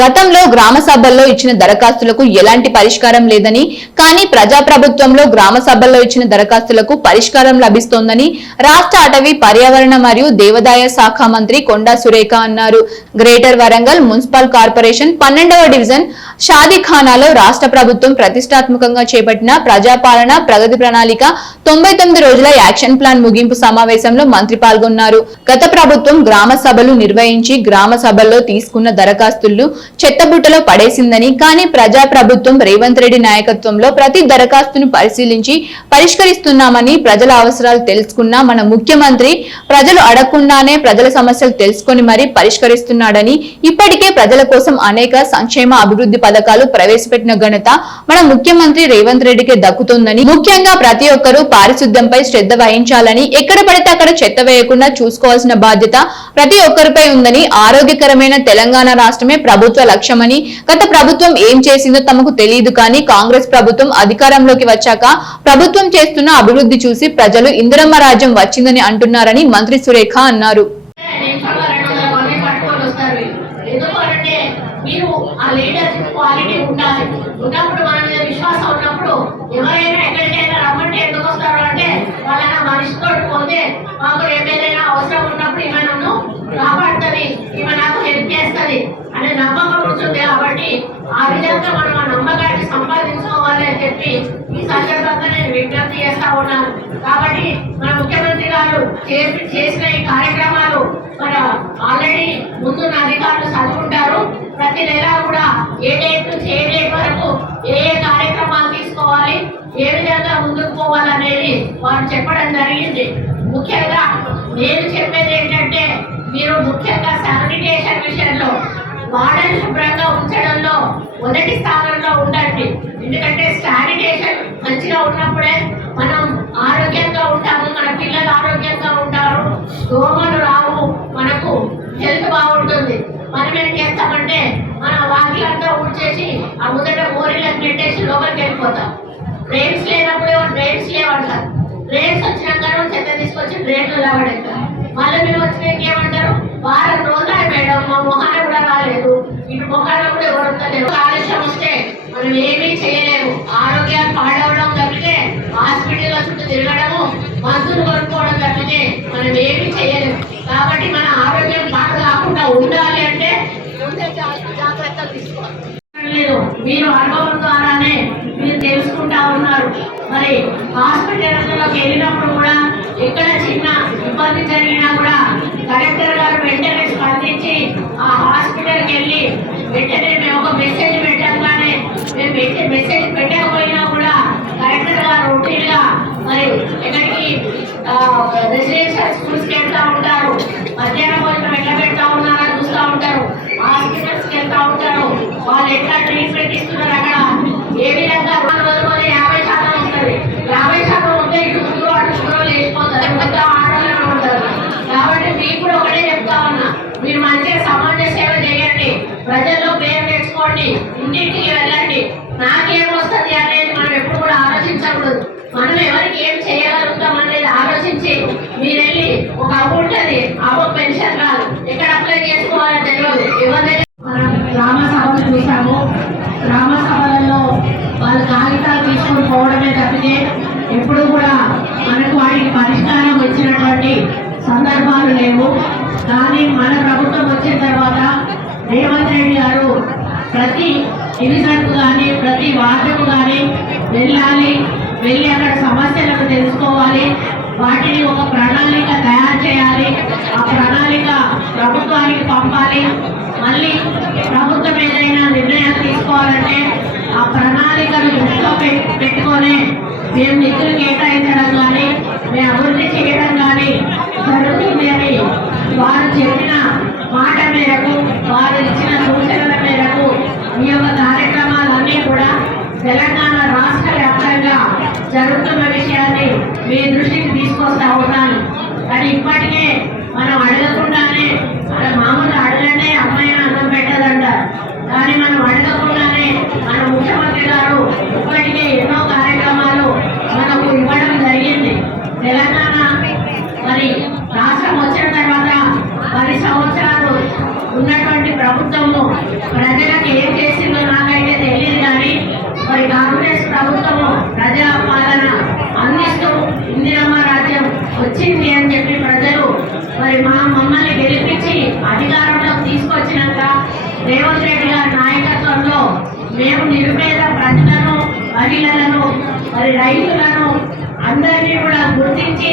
గతంలో గ్రామ సభల్లో ఇచ్చిన దరఖాస్తులకు ఎలాంటి పరిష్కారం లేదని, కానీ ప్రజాప్రభుత్వంలో గ్రామ సభల్లో ఇచ్చిన దరఖాస్తులకు పరిష్కారం లభిస్తోందని రాష్ట్ర అటవీ, పర్యావరణ మరియు దేవాదాయ శాఖ మంత్రి కొండా సురేఖ అన్నారు. గ్రేటర్ వరంగల్ మున్సిపల్ కార్పొరేషన్ 12వ డివిజన్ షాదీఖానాలో రాష్ట్ర ప్రభుత్వం ప్రతిష్టాత్మకంగా చేపట్టిన ప్రజాపాలన ప్రగతి ప్రణాళిక 99 రోజుల యాక్షన్ ప్లాన్ ముగింపు సమావేశంలో మంత్రి పాల్గొన్నారు. గత ప్రభుత్వం గ్రామ సభలు నిర్వహించి గ్రామ సభల్లో తీసుకున్న దరఖాస్తులు చెత్తబుట్టలో పడేసిందని, కానీ ప్రజా ప్రభుత్వం రేవంత్ రెడ్డి నాయకత్వంలో ప్రతి దరఖాస్తును పరిశీలించి పరిష్కరిస్తున్నామని, ప్రజల అవసరాలు తెలుసుకున్న మన ముఖ్యమంత్రి ప్రజలు అడగకుండానే ప్రజల సమస్యలు తెలుసుకొని మరీ పరిష్కరిస్తున్నాడని, ఇప్పటికే ప్రజల కోసం అనేక సంక్షేమ అభివృద్ధి పథకాలు ప్రవేశపెట్టిన ఘనత మన ముఖ్యమంత్రి రేవంత్ రెడ్డికే దక్కుతుందని, ముఖ్యంగా ప్రతి ఒక్కరూ పారిశుద్ధ్యంపై శ్రద్ధ వహించాలని, ఎక్కడ పడితే అక్కడ చెత్త వేయకుండా చూసుకోవాల్సిన బాధ్యత ప్రతి ఒక్కరిపై ఉందని, ఆరోగ్యకరమైన తెలంగాణ రాష్ట్రమే ప్రభుత్వ లక్ష్యమని, గత ప్రభుత్వం ఏం చేసిందో తమకు తెలియదు కానీ కాంగ్రెస్ ప్రభుత్వం అధికారంలోకి వచ్చాక ప్రభుత్వం చేస్తున్న అభివృద్ధి చూసి ప్రజలు ఇందిరమ్మ రాజ్యం వచ్చిందని అంటున్నారని మంత్రి సురేఖ అన్నారు. అనే నమ్మకం ఉంటుంది. కాబట్టి ఆ విధంగా మనం ఆ నమ్మకాన్ని సంపాదించుకోవాలి అని చెప్పి ఈ సందర్భంగా నేను విజ్ఞప్తి చేస్తా ఉన్నాను. కాబట్టి మన ముఖ్యమంత్రి గారు చేసిన ఈ కార్యక్రమాలు మన ఆల్రెడీ ముందున్న అధికారులు చదువుకుంటారు. ప్రతి నెల కూడా ఏ డేట్ నుంచి ఏ డేట్ వరకు ఏ కార్యక్రమాలు తీసుకోవాలి, ఏ విధంగా ముందుకు పోవాలనేది వారు చెప్పడం జరిగింది. ముఖ్యంగా నేను చెప్పేది ఏంటంటే, మీరు ముఖ్యంగా శానిటేషన్ విషయంలో వాడని శుభ్రంగా ఉంచడంలో మొదటి స్థానంలో ఉండండి. ఎందుకంటే శానిటేషన్ మంచిగా ఉన్నప్పుడే మనం ఆరోగ్యంగా ఉంటాము, మన పిల్లలు ఆరోగ్యంగా ఉంటారు, దోమలు రావు, మనకు హెల్త్ బాగుంటుంది. మనం ఏం చేస్తామంటే మన వాకిలంతా ఊడ్చేసి ఆ ముందట మోరీలకు పెట్టేసి లోపలికి వెళ్ళిపోతాం. డ్రైన్స్ లేనప్పుడు డ్రైన్స్ లేవంటారు. డ్రైన్స్ వచ్చినాక చెత్త తీసుకొచ్చి డ్రైన్లు లేవడెత్తారు. మళ్ళీ మీరు వచ్చినాక ఏమంటారు, వారం రోజులు మేడం మా మొహాన కూడా రాలేదు, ఇటు మొహాన కూడా ఎవరు వస్తలేరు. ఆలస్యం వస్తే మనం ఏమీ చేయలేము. ఆరోగ్యాన్ని పాడవడం తప్పితే హాస్పిటల్ చుట్టూ తిరగడము, మందులు కొనుక్కోవడం తప్పితే మనం ఏమీ చేయలేము. కాబట్టి మన ఆరోగ్యం పాడు కాకుండా ఉండాలి అంటే ముందే జాగ్రత్తలు తీసుకోవాలి. మీరు అనుభవం ద్వారానే మీరు తెలుసుకుంటా ఉన్నారు. మరి హాస్పిటల్లోకి వెళ్ళినప్పుడు కూడా ఎక్కడ చిన్న ఇబ్బంది జరిగినా కూడా కలెక్టర్ గారు వెంటనే స్పందించి ఆ హాస్పిటల్కి వెళ్ళి వెంటనే మేము ఒక మెసేజ్ పెట్టగానే, మేము మెసేజ్ పెట్టకపోయినా కూడా కలెక్టర్ గారు రొటీన్ గా మరి ఎక్కడికి రెసిడెన్షియల్ స్కూల్స్కి వెళ్తా ఉంటారు, మధ్యాహ్నం భోజనం ఎట్లా పెడతా ఉన్నారో చూస్తూ ఉంటారు, హాస్పిటల్స్కి వెళ్తా ఉంటారు, వాళ్ళు ఎట్లా ట్రీట్మెంట్ ఇస్తున్నారు, అక్కడ ఏ విధంగా 50% వస్తుంది. 50% ఉంటే ఇటు ముందు అటు లేచిపోతారు, మొత్తం ఆడవాళ్ళనే ఉంటారు. కాబట్టి మీకు కూడా ఒకటే చెప్తా ఉన్నా, మీరు మంచిగా సమాజ సేవ చేయండి, ప్రజల్లో పేరు తెచ్చుకోండి, ఇంటింటికి వెళ్ళండి. నాకేం వస్తుంది అనేది మనం ఎప్పుడు కూడా ఆలోచించకూడదు. మనం ఎవరికి ఏం చేయగలుగుతాం అనేది ఆలోచించి మీరు వెళ్ళి ఒక అవ్వ ఉంటుంది, అవ్వ పెన్షన్ రాదు, ఎక్కడ అప్లై చేసుకోవాలో తెలియదు. ఎవరైనా మనం గ్రామ సభలు చూసాము. గ్రామ సభలలో వాళ్ళు కాగితాలు తీసుకుని పోవడమే తప్పితే ఎప్పుడు కూడా మనకు వాటికి పరిష్కారం వచ్చినటువంటి సందర్భాలు లేవు. కానీ మన ప్రభుత్వం వచ్చిన తర్వాత రేవంత్ రెడ్డి గారు ప్రతి డివిజన్కు కానీ ప్రతి వార్డుకు కానీ వెళ్ళి అక్కడ సమస్యలను తెలుసుకోవాలి, వాటిని ఒక ప్రణాళిక తయారు చేయాలి, ఆ ప్రణాళిక ప్రభుత్వానికి పంపాలి. మళ్ళీ ప్రభుత్వం ఏదైనా నిర్ణయాలు తీసుకోవాలంటే ఆ ప్రణాళికను దృష్టిలో పెట్టుకొని మేము నిధులు కేటాయించడం కానీ మేము అభివృద్ధి చేయడం కానీ జరుగుతుంది అని వారు చెప్పిన మాట మేరకు, వారు ఇచ్చిన సూచనల మేరకు ఈ యొక్క కార్యక్రమాలన్నీ కూడా తెలంగాణ రాష్ట్ర వ్యాప్తంగా జరుగుతున్న విషయాన్ని మీ దృష్టికి తీసుకొస్తా ఉన్నాను. కానీ ఇప్పటికే మనం అడగకుండానే, మామూలు అడగండి అమ్మాయినా అన్నం పెట్టదంటారు, కానీ మనం అడగకుండానే మన ముఖ్యమంత్రి గారు ఇప్పటికే ఎన్నో కార్యక్రమాలు మనకు ఇవ్వడం జరిగింది. తెలంగాణ మరి రాష్ట్రం వచ్చిన తర్వాత 10 సంవత్సరాలు ఉన్నటువంటి ప్రభుత్వము ప్రజల అధికారంలోకి తీసుకొచ్చినాక రేవంత్ రెడ్డి గారి నాయకత్వంలో మేము నిరుపేద ప్రజలను మహిళలను మరి రైతులను అందరినీ కూడా గుర్తించి